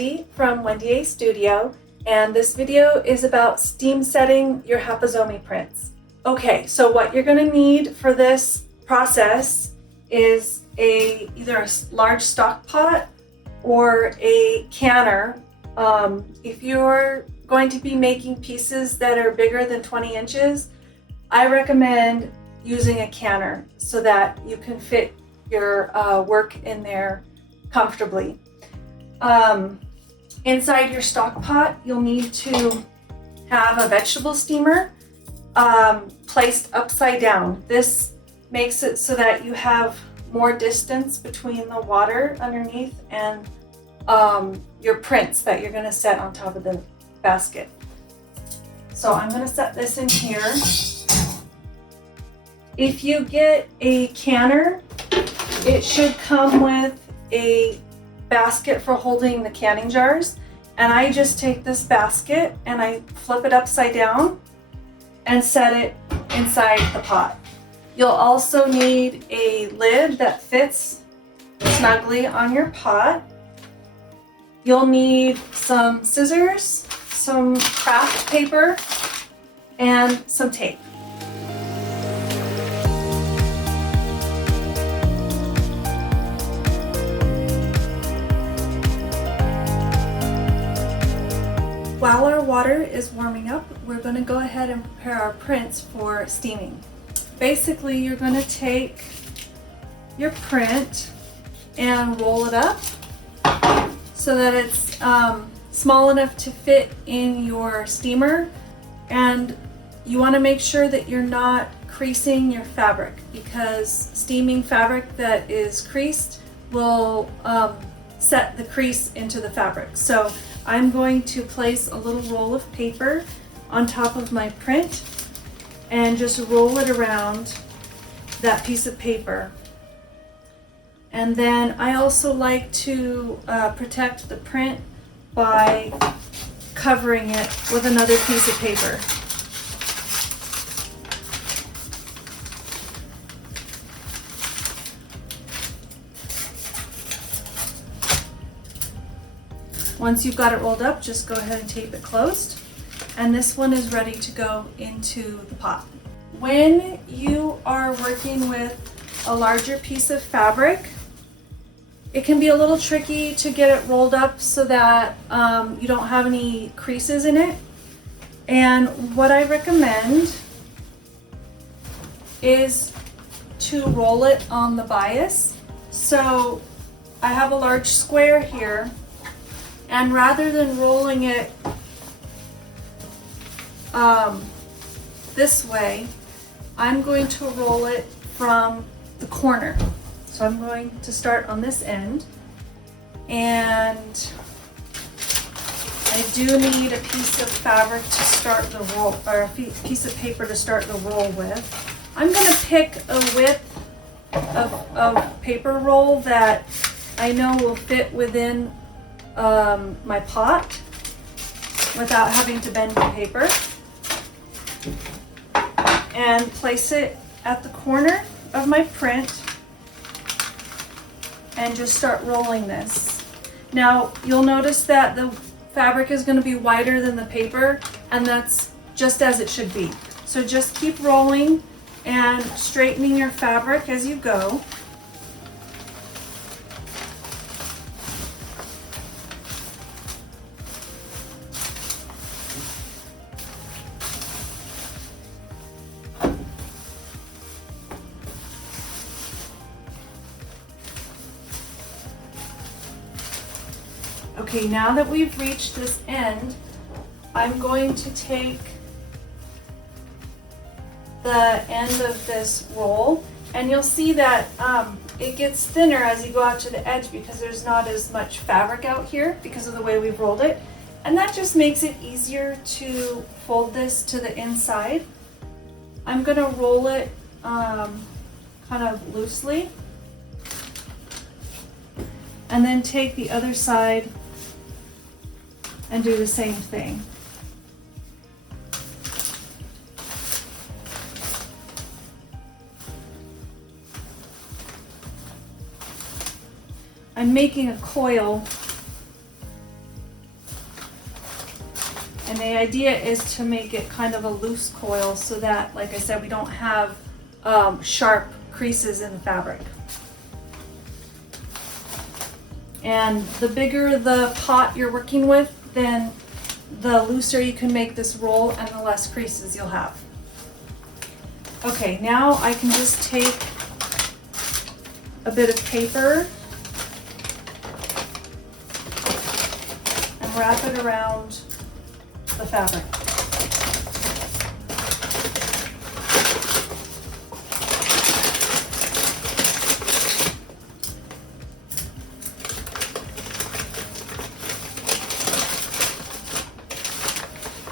Wendy from Wendy A Studio, and this video is about steam setting your Hapazome prints. Okay, so what you're going to need for this process is either a large stock pot or a canner. If you're going to be making pieces that are bigger than 20 inches, I recommend using a canner so that you can fit your work in there comfortably. Inside your stock pot, you'll need to have a vegetable steamer placed upside down. This makes it so that you have more distance between the water underneath and your prints that you're going to set on top of the basket. So I'm going to set this in here. If you get a canner, it should come with a basket for holding the canning jars, and I just take this basket and I flip it upside down and set it inside the pot. You'll also need a lid that fits snugly on your pot. You'll need some scissors, some craft paper, and some tape. While our water is warming up, we're going to go ahead and prepare our prints for steaming. Basically, you're going to take your print and roll it up so that it's small enough to fit in your steamer, and you want to make sure that you're not creasing your fabric, because steaming fabric that is creased will set the crease into the fabric. So I'm going to place a little roll of paper on top of my print and just roll it around that piece of paper. And then I also like to protect the print by covering it with another piece of paper. Once you've got it rolled up, just go ahead and tape it closed. And this one is ready to go into the pot. When you are working with a larger piece of fabric, it can be a little tricky to get it rolled up so that you don't have any creases in it. And what I recommend is to roll it on the bias. So I have a large square here, and rather than rolling it this way, I'm going to roll it from the corner. So I'm going to start on this end, and I do need a piece of fabric to start the roll, or a piece of paper to start the roll with. I'm going to pick a width of paper roll that I know will fit within my pot without having to bend the paper, and place it at the corner of my print and just start rolling this. Now you'll notice that the fabric is going to be wider than the paper, and that's just as it should be. So just keep rolling and straightening your fabric as you go. Okay, now that we've reached this end, I'm going to take the end of this roll, and you'll see that it gets thinner as you go out to the edge because there's not as much fabric out here because of the way we've rolled it. And that just makes it easier to fold this to the inside. I'm going to roll it kind of loosely, and then take the other side and do the same thing. I'm making a coil And the idea is to make it kind of a loose coil so that, like I said, we don't have sharp creases in the fabric. And the bigger the pot you're working with, then the looser you can make this roll and the less creases you'll have. Okay, now I can just take a bit of paper and wrap it around the fabric.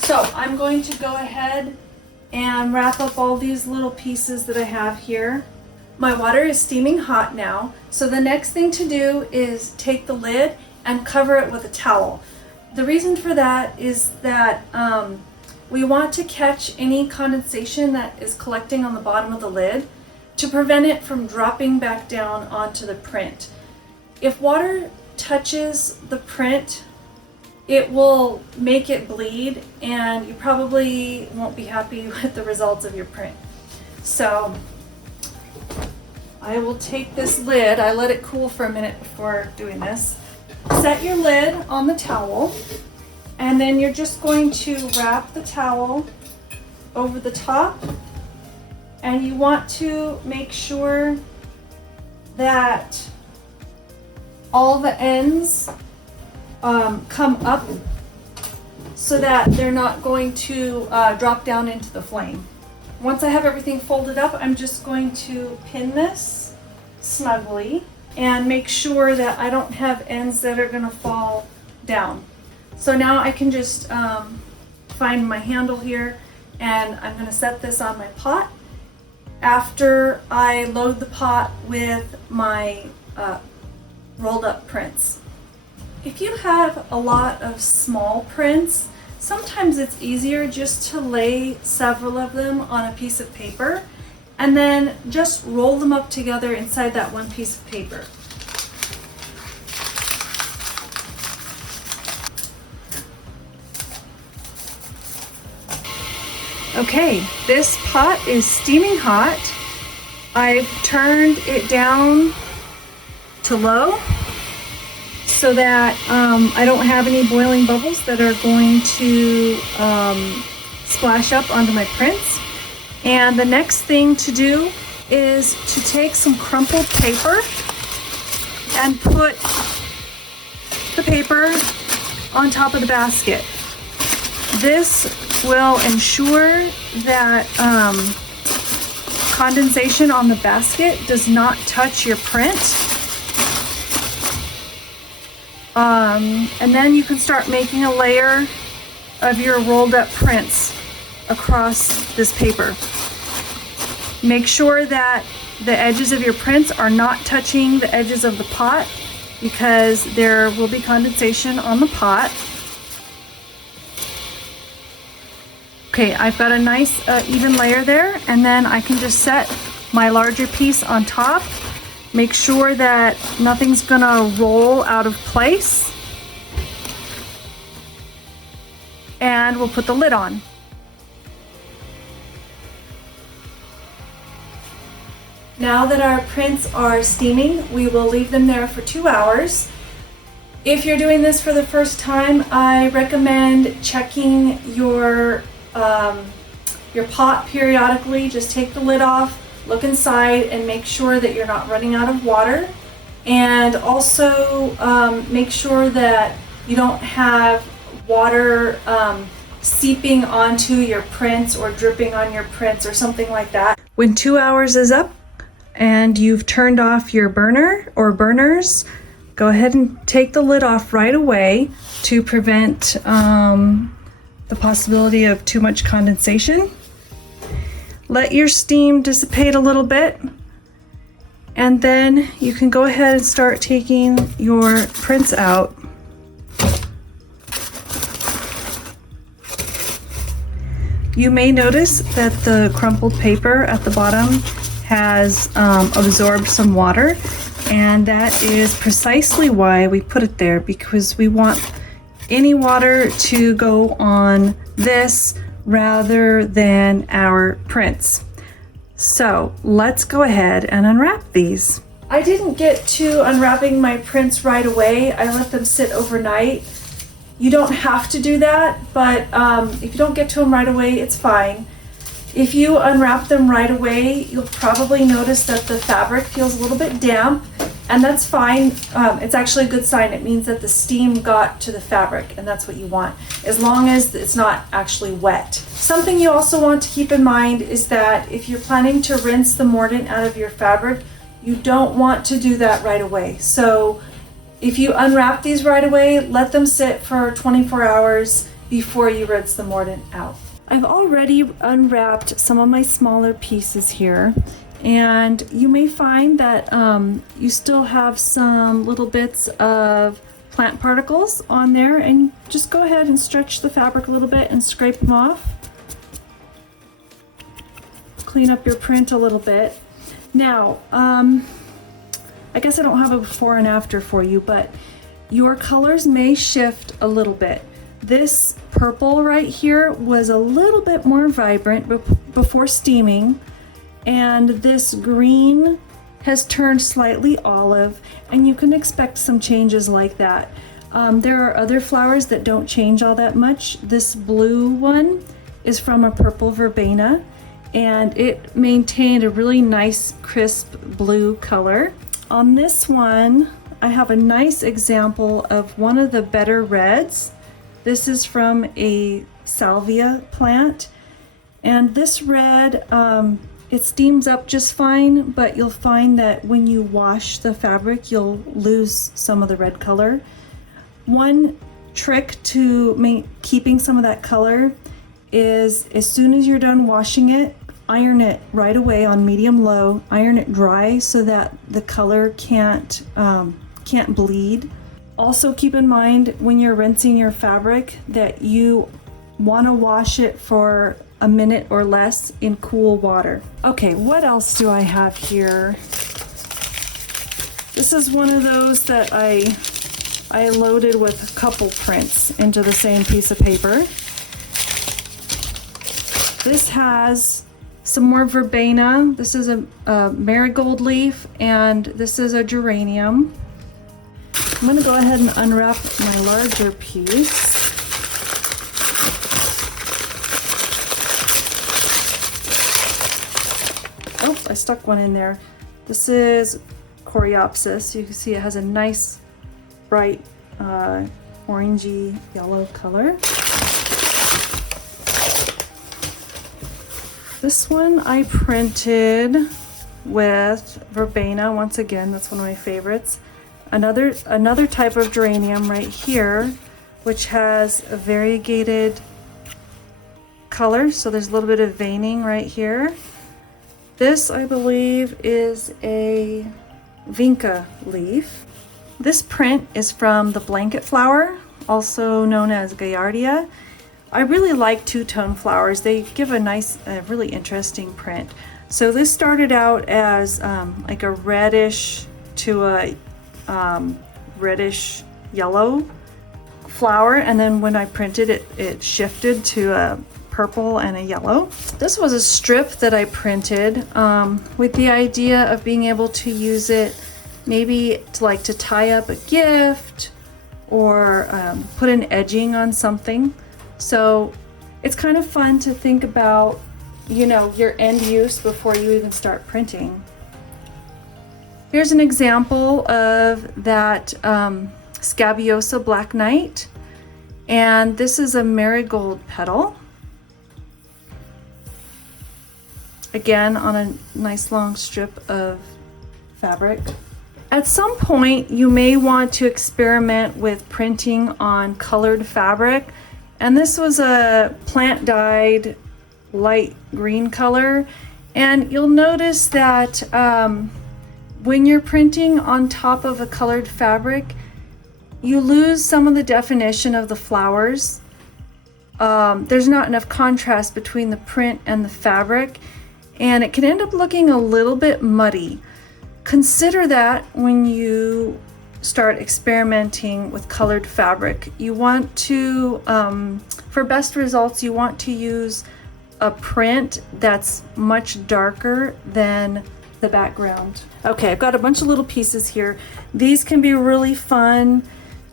So I'm going to go ahead and wrap up all these little pieces that I have here. My water is steaming hot now, so the next thing to do is take the lid and cover it with a towel. The reason for that is that we want to catch any condensation that is collecting on the bottom of the lid to prevent it from dropping back down onto the print. If water touches the print, it will make it bleed and you probably won't be happy with the results of your print. So I will take this lid, I let it cool for a minute before doing this. Set your lid on the towel and then you're just going to wrap the towel over the top, and you want to make sure that all the ends come up so that they're not going to drop down into the flame. Once I have everything folded up, I'm just going to pin this snugly and make sure that I don't have ends that are going to fall down. So now I can just find my handle here, and I'm going to set this on my pot after I load the pot with my rolled up prints. If you have a lot of small prints, sometimes it's easier just to lay several of them on a piece of paper and then just roll them up together inside that one piece of paper. Okay, this pot is steaming hot. I've turned it down to low so that I don't have any boiling bubbles that are going to splash up onto my prints. And the next thing to do is to take some crumpled paper and put the paper on top of the basket. This will ensure that condensation on the basket does not touch your print. And then you can start making a layer of your rolled up prints across this paper. Make sure that the edges of your prints are not touching the edges of the pot because there will be condensation on the pot. Okay, I've got a nice even layer there, and then I can just set my larger piece on top. Make sure that nothing's gonna roll out of place. And we'll put the lid on. Now that our prints are steaming, we will leave them there for 2 hours. If you're doing this for the first time, I recommend checking your pot periodically. Just take the lid off, look inside, and make sure that you're not running out of water. And also make sure that you don't have water seeping onto your prints or dripping on your prints or something like that. When 2 hours is up and you've turned off your burner or burners, go ahead and take the lid off right away to prevent the possibility of too much condensation. Let your steam dissipate a little bit, and then you can go ahead and start taking your prints out. You may notice that the crumpled paper at the bottom has absorbed some water, and that is precisely why we put it there, because we want any water to go on this rather than our prints. So let's go ahead and unwrap these. I didn't get to unwrapping my prints right away. I let them sit overnight. You don't have to do that, but if you don't get to them right away, it's fine. If you unwrap them right away, you'll probably notice that the fabric feels a little bit damp, and that's fine. It's actually a good sign. It means that the steam got to the fabric, and that's what you want, as long as it's not actually wet. Something you also want to keep in mind is that if you're planning to rinse the mordant out of your fabric, you don't want to do that right away. So if you unwrap these right away, let them sit for 24 hours before you rinse the mordant out. I've already unwrapped some of my smaller pieces here, and you may find that you still have some little bits of plant particles on there, and just go ahead and stretch the fabric a little bit and scrape them off. Clean up your print a little bit. Now, I guess I don't have a before and after for you, but your colors may shift a little bit. This purple right here was a little bit more vibrant before steaming, and this green has turned slightly olive, and you can expect some changes like that. There are other flowers that don't change all that much. This blue one is from a purple verbena, and it maintained a really nice crisp blue color. On this one, I have a nice example of one of the better reds. This is from a salvia plant, and this red, it steams up just fine, but you'll find that when you wash the fabric, you'll lose some of the red color. One trick to keeping some of that color is, as soon as you're done washing it, iron it right away on medium-low, iron it dry so that the color can't bleed. Also keep in mind when you're rinsing your fabric that you want to wash it for a minute or less in cool water. Okay, what else do I have here? This is one of those that I loaded with a couple prints into the same piece of paper. This has some more verbena. This is a marigold leaf, and this is a geranium. I'm going to go ahead and unwrap my larger piece. Oh, I stuck one in there. This is coreopsis. You can see it has a nice bright orangey yellow color. This one I printed with verbena. Once again, that's one of my favorites. Another type of geranium right here, which has a variegated color. So there's a little bit of veining right here. This, I believe, is a vinca leaf. This print is from the blanket flower, also known as Gaillardia. I really like two-tone flowers. They give a nice, really interesting print. So this started out as like a reddish to a reddish yellow flower, and then when I printed it, it shifted to a purple and a yellow. This was a strip that I printed with the idea of being able to use it maybe to tie up a gift or put an edging on something. So it's kind of fun to think about, you know, your end use before you even start printing. Here's an example of that scabiosa black knight, and this is a marigold petal. Again, on a nice long strip of fabric. At some point, you may want to experiment with printing on colored fabric, and this was a plant dyed light green color, and you'll notice that when you're printing on top of a colored fabric, you lose some of the definition of the flowers. There's not enough contrast between the print and the fabric, and it can end up looking a little bit muddy. Consider that when you start experimenting with colored fabric. You want to, for best results, you want to use a print that's much darker than the background. Okay, I've got a bunch of little pieces here. These can be really fun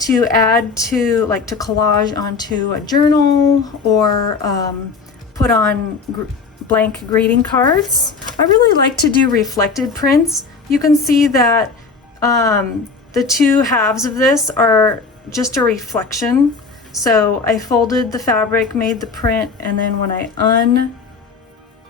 to add to, like, to collage onto a journal, or put on blank greeting cards. I really like to do reflected prints. You can see that the two halves of this are just a reflection. So I folded the fabric, made the print, and then when I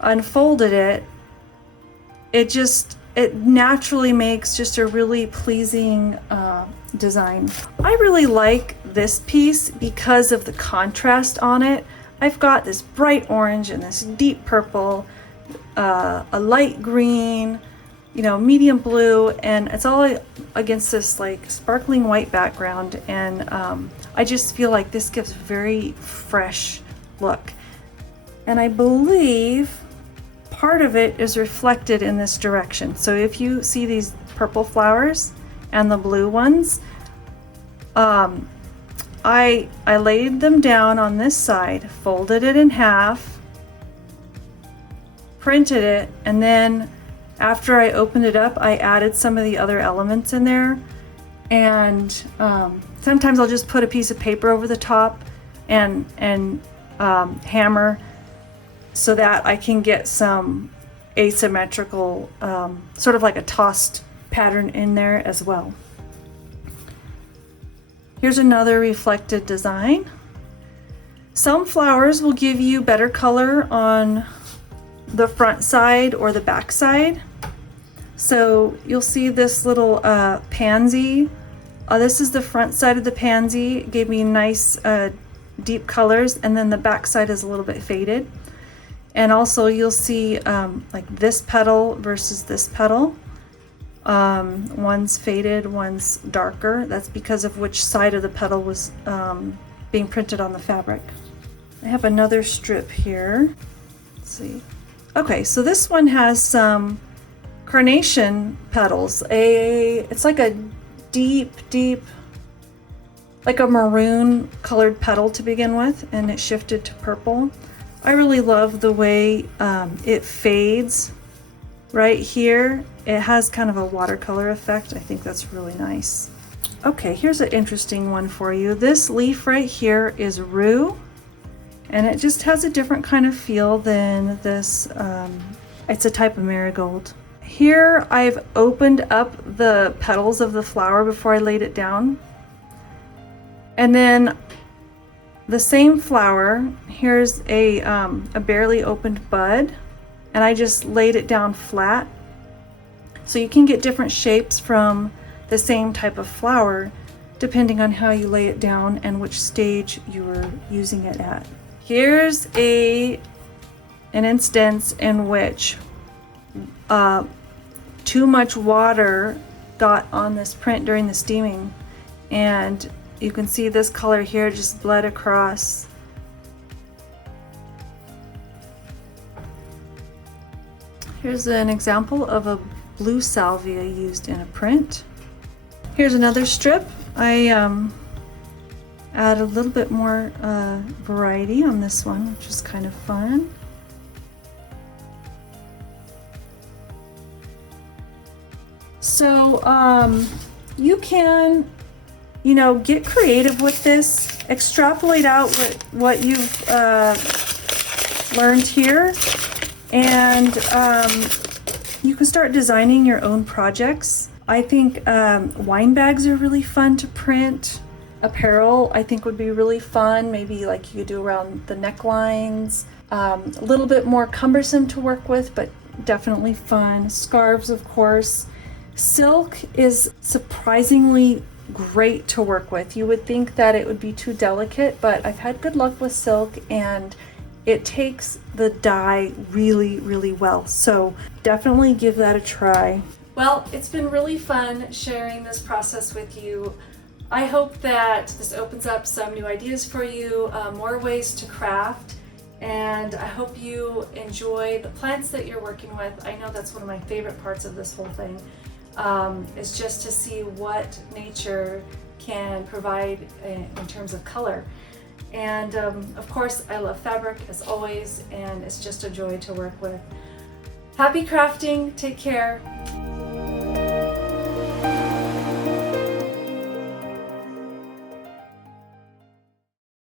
unfolded it, it naturally makes just a really pleasing design. I really like this piece because of the contrast on it. I've got this bright orange and this deep purple, a light green, you know, medium blue, and it's all against this like sparkling white background, and I just feel like this gives a very fresh look. And I believe part of it is reflected in this direction. So if you see these purple flowers and the blue ones, I laid them down on this side, folded it in half, printed it, and then after I opened it up, I added some of the other elements in there. And sometimes I'll just put a piece of paper over the top and hammer so that I can get some asymmetrical, sort of like a tossed pattern in there as well. Here's another reflected design. Some flowers will give you better color on the front side or the back side. So you'll see this little pansy. This is the front side of the pansy. It gave me nice deep colors, and then the back side is a little bit faded. And also you'll see like this petal versus this petal. One's faded, one's darker. That's because of which side of the petal was being printed on the fabric. I have another strip here. Let's see. Okay, so this one has some carnation petals. It's like a deep, like a maroon colored petal to begin with, and it shifted to purple. I really love the way it fades right here. It has kind of a watercolor effect. I think that's really nice. Okay, here's an interesting one for you. This leaf right here is rue, and it just has a different kind of feel than this. It's a type of marigold. Here I've opened up the petals of the flower before I laid it down. And then the same flower, here's a barely opened bud, and I just laid it down flat. So you can get different shapes from the same type of flower depending on how you lay it down and which stage you were using it at. Here's an instance in which too much water got on this print during the steaming, and you can see this color here just bled across. Here's an example of a blue salvia used in a print. Here's another strip. I add a little bit more variety on this one, which is kind of fun. So you can, you know, get creative with this, extrapolate out what you've learned here, and you can start designing your own projects. I think wine bags are really fun to print. Apparel I think would be really fun, maybe like you could do around the necklines. A little bit more cumbersome to work with, but definitely fun. Scarves, of course. Silk is surprisingly great to work with. You would think that it would be too delicate, but I've had good luck with silk, and it takes the dye really, really well. So definitely give that a try. Well, it's been really fun sharing this process with you. I hope that this opens up some new ideas for you, more ways to craft, and I hope you enjoy the plants that you're working with. I know that's one of my favorite parts of this whole thing. is just to see what nature can provide in terms of color. And of course, I love fabric as always, and it's just a joy to work with. Happy crafting, take care.